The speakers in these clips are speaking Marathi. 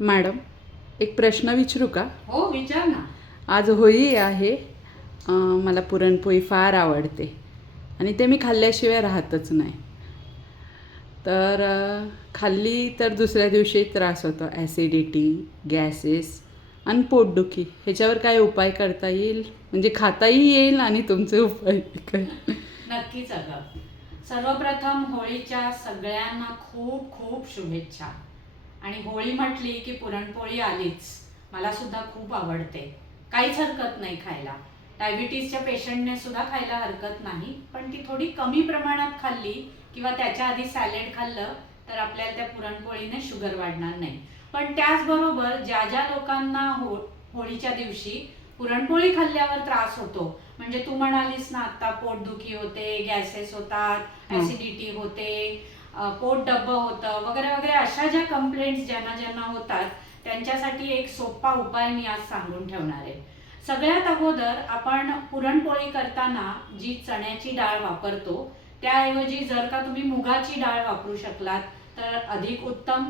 मॅडम, एक प्रश्न विचारू का? हो, विचार ना. आज होळी आहे. मला पुरणपोळी फार आवडते आणि ते मी खाल्ल्याशिवाय राहतच नाही. तर खाल्ली तर दुसऱ्या दिवशी त्रास होतो, ॲसिडिटी, गॅसेस आणि पोटदुखी. ह्याच्यावर काय उपाय करता येईल? म्हणजे खाताही येईल आणि तुमचे उपाय काय? नक्कीच अगं. सर्वप्रथम होळीच्या सगळ्यांना खूप खूप शुभेच्छा. आणि होळी म्हटली की पुरणपोळी आलीच. मला सुद्धा खूप आवडते. काहीच हरकत नाही खायला. डायबिटीसच्या पेशंटने सुद्धा खायला हरकत नाही, पण ती थोडी कमी प्रमाणात खाल्ली किंवा त्याच्या आधी सॅलेड खाल्लं तर आपल्याला त्या पुरणपोळीने शुगर वाढणार नाही. पण त्याचबरोबर ज्या ज्या लोकांना होळीच्या दिवशी पुरणपोळी खाल्ल्यावर त्रास होतो, म्हणजे तू म्हणालीस ना आता पोटदुखी होते, गॅसेस होतात, ॲसिडिटी होते, पोट डब्बं होतं वगैरे वगैरे, अशा ज्या कंप्लेंट्स ज्यांना ज्यांना होतात त्यांच्यासाठी एक सोपा उपाय मी आज सांगून ठेवणार आहे. सगळ्यात अगोदर आपण पुरणपोळी करताना जी चण्याची डाळ वापरतो त्याऐवजी जर का तुम्ही मुगाची डाळ वापरू शकलात तर अधिक उत्तम.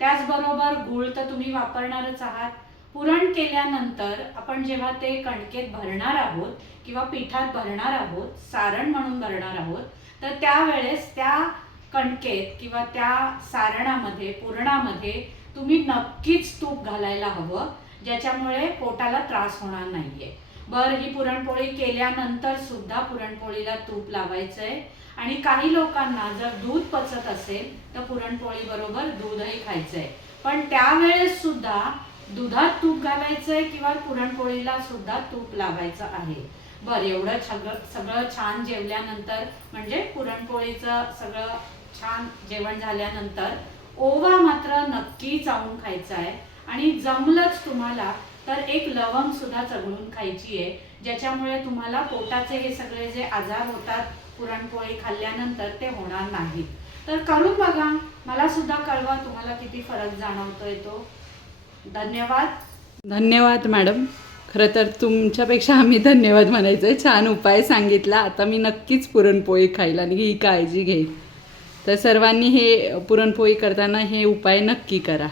त्याचबरोबर गूळ तर तुम्ही वापरणारच आहात. पुरण केल्यानंतर आपण जेव्हा ते कणकेत भरणार आहोत किंवा पिठात भरणार आहोत, सारण म्हणून भरणार आहोत, तर त्यावेळेस त्या कणकेत किंवा त्या सारणामध्ये पुरणामध्ये तुम्ही नक्कीच तूप घालायला हवं, ज्याच्यामुळे पोटाला त्रास होणार नाहीये. ही पुरणपोळी केल्यानंतर सुद्धा पुरणपोळीला तूप लावायचंय. आणि काही लोकांना जर दूध पचत असेल तर पुरणपोळी बरोबर दूधही खायचंय, पण त्यावेळेस सुद्धा दुधात तूप घालायचंय किंवा पुरणपोळीला सुद्धा तूप लावायचं आहे. एवढं सगळं छान जेवल्यानंतर, म्हणजे पुरणपोळीचं सगळं छान जेवण झाल्यानंतर ओवा मात्र नक्की चावून खायचा आहे. आणि जमलंच तुम्हाला तर एक लवंग सुद्धा चघळून खायची आहे, ज्याच्यामुळे तुम्हाला पोटाचे हे सगळे जे आजार होतात पुरणपोळी खाल्ल्यानंतर ते होणार नाहीत. तर करून बघा, मला सुद्धा कळवा तुम्हाला किती फरक जाणवतोय तो. धन्यवाद. धन्यवाद मॅडम. खरं तर तुमच्यापेक्षा आम्ही धन्यवाद म्हणायचं आहे. छान उपाय सांगितला. आता मी नक्कीच पुरणपोळी खाईल आणि ही काळजी घेईल. तर सर्वांनी हे पुरणपोळी करताना हे उपाय नक्की करा.